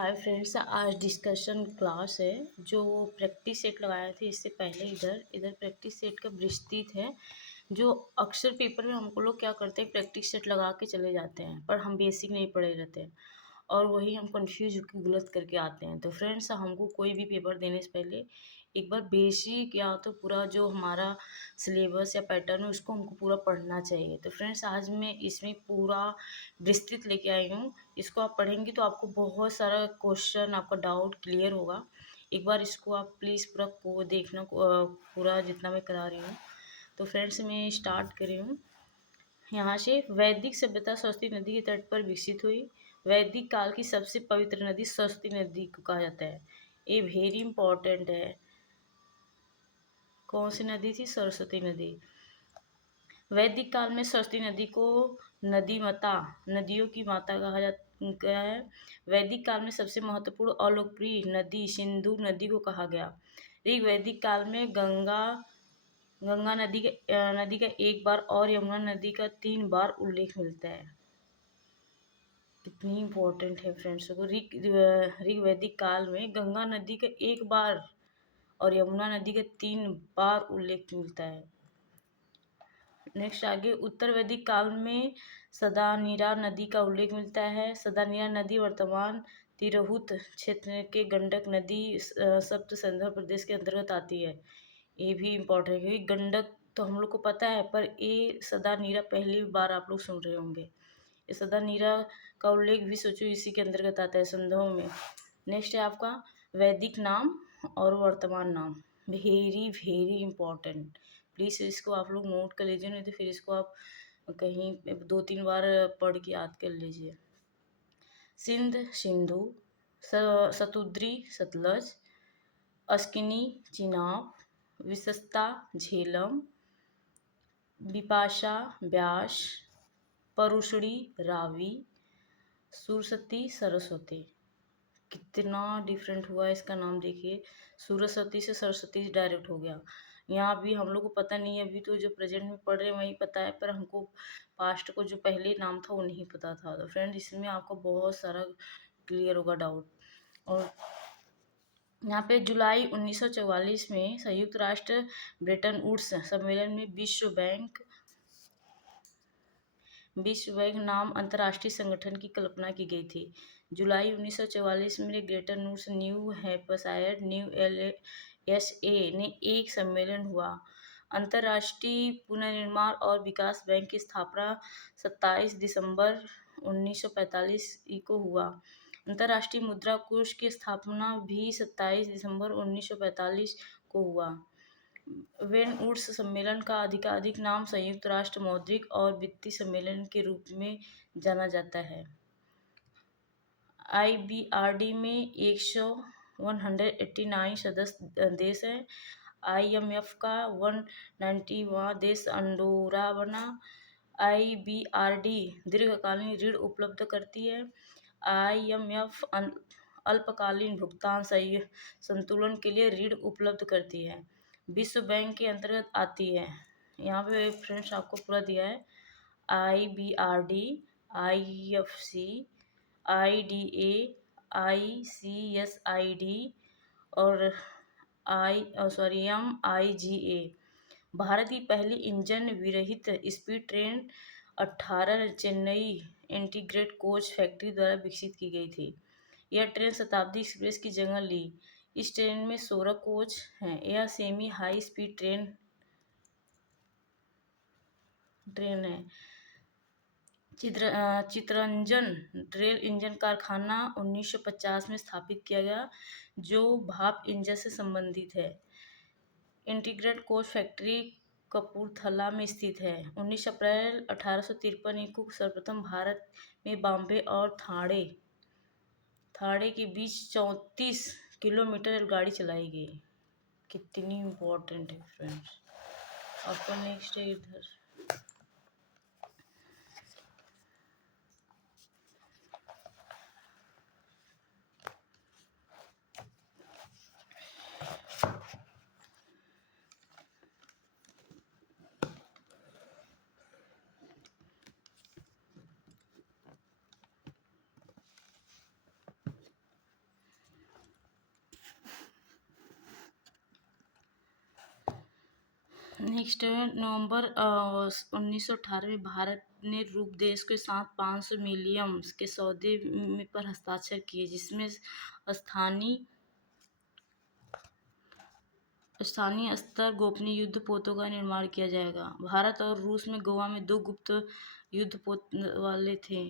Hi friends, आज discussion class है। जो प्रैक्टिस सेट लगाया थे इससे पहले इधर इधर प्रैक्टिस सेट का विस्तृत है। जो अक्सर पेपर में हमको लोग क्या करते हैं, प्रैक्टिस सेट लगा के चले जाते हैं, पर हम बेसिक नहीं पढ़े रहते हैं और वही हम कंफ्यूज होकर गलत करके आते हैं। तो फ्रेंड्स, हमको कोई भी पेपर देने से पहले एक बार बेसिक या तो पूरा जो हमारा सिलेबस या पैटर्न है उसको हमको पूरा पढ़ना चाहिए। तो फ्रेंड्स, आज मैं इसमें पूरा विस्तृत लेके आई हूँ। इसको आप पढ़ेंगे तो आपको बहुत सारा क्वेश्चन, आपका डाउट क्लियर होगा। एक बार इसको आप प्लीज़ पूरा को देखना, पूरा जितना मैं करा रही हूँ। तो फ्रेंड्स, मैं स्टार्ट कर रही हूँ। यहाँ से वैदिक सभ्यता सरस्वती नदी के तट पर विकसित हुई। वैदिक काल की सबसे पवित्र नदी सरस्वती नदी को कहा जाता है। ये वेरी इंपॉर्टेंट है। कौन सी नदी थी? सरस्वती नदी। वैदिक काल में सरस्वती नदी को नदी माता, नदियों की माता कहा जाता गया है। वैदिक काल में सबसे महत्वपूर्ण और लोकप्रिय नदी सिंधु नदी को कहा गया। ऋग्वैदिक काल में गंगा नदी का एक बार और यमुना नदी का 3 बार उल्लेख मिलता है। कितनी इम्पोर्टेंट है फ्रेंड्स को। ऋग्वैदिक काल में गंगा नदी का एक बार और यमुना नदी का 3 बार उल्लेख मिलता है। नेक्स्ट आगे, उत्तर वैदिक काल में सदानीरा नदी का उल्लेख मिलता है। सदानीरा नदी वर्तमान तिरहुत क्षेत्र के गंडक नदी सप्त सिंधु प्रदेश के अंतर्गत आती है। ये भी इम्पोर्टेंट है क्योंकि गंडक तो हम लोग को पता है, पर ये सदानीरा पहली बार आप लोग सुन रहे होंगे। ये सदानीरा का उल्लेख भी सोचो इसी के अंतर्गत आता है, संधों में। नेक्स्ट है आपका वैदिक नाम और वर्तमान नाम। Very very important. प्लीज़ इसको आप लोग नोट कर लीजिए, नहीं तो फिर इसको आप कहीं 2-3 बार पढ़ के याद कर लीजिए। सिंध सिंधु, सतुद्री सतलज, अस्किनी चिनाब, विशस्ता झेलम, बिपाशा ब्यास, परुशड़ी रावी, सुरसती सरस्वती। कितना डिफरेंट हुआ इसका नाम देखिए। सरस्वती से सरस्वती डायरेक्ट हो गया। यहाँ भी हम लोग को पता नहीं है, अभी तो जो प्रेजेंट में पढ़ रहे हैं वही पता है, पर हमको पास्ट को जो पहले नाम था वो नहीं पता था। तो फ्रेंड, इसमें आपको बहुत सारा क्लियर होगा डाउट। और यहाँ पे जुलाई 1944 में संयुक्त राष्ट्र ब्रेटन वुड्स सम्मेलन में विश्व बैंक नाम अंतर्राष्ट्रीय संगठन की कल्पना की गई थी। जुलाई 1944 में Bretton Woods New Hampshire new USA ने एक सम्मेलन हुआ। अंतर्राष्ट्रीय पुनर्निर्माण और विकास बैंक की स्थापना 27 दिसंबर 1945 को हुआ। अंतर्राष्ट्रीय मुद्रा कोष की स्थापना भी 27 दिसंबर 1945 को हुआ। वेन वुड्स सम्मेलन का आधिकारिक नाम संयुक्त राष्ट्र मौद्रिक और वित्तीय सम्मेलन के रूप में जाना जाता है। IBRD में 189 सदस्य देश हैं। IMF का 190वां देश अंडोरा बना। IBRD दीर्घकालीन ऋण उपलब्ध करती है। IMF अल्पकालीन भुगतान संतुलन के लिए ऋण उपलब्ध करती है। विश्व बैंक के अंतर्गत आती है। यहाँ पे फ्रेंड्स आपको पूरा दिया है। IBRD, IFC, IDA, ICSID और MIGA। भारत की पहली इंजन विरहित speed train 18 Chennai integrated coach factory द्वारा विकसित की गई थी। यह ट्रेन शताब्दी एक्सप्रेस की जगह ली। इस ट्रेन में 16 कोच हैं। यह सेमी हाई स्पीड ट्रेन है। चितरंजन रेल इंजन कारखाना 1950 में स्थापित किया गया, जो भाप इंजन से संबंधित है। इंटीग्रेटेड कोच फैक्ट्री कपूरथला में स्थित है। 19 अप्रैल 1853 को सर्वप्रथम भारत में बॉम्बे और थाणे के बीच 34 किलोमीटर रेलगाड़ी चलाई गई। कितनी इम्पोर्टेंट है फ्रेंड्स। आपका नेक्स्ट है इधर। नेक्स्ट नवंबर 1918 में भारत ने रूप देश के साथ 500 मिलियन के सौदे पर हस्ताक्षर किए, जिसमें स्थानीय स्थानीय स्तर गोपनीय युद्ध पोतों का निर्माण किया जाएगा। भारत और रूस में गोवा में 2 गुप्त युद्ध पोत वाले थे।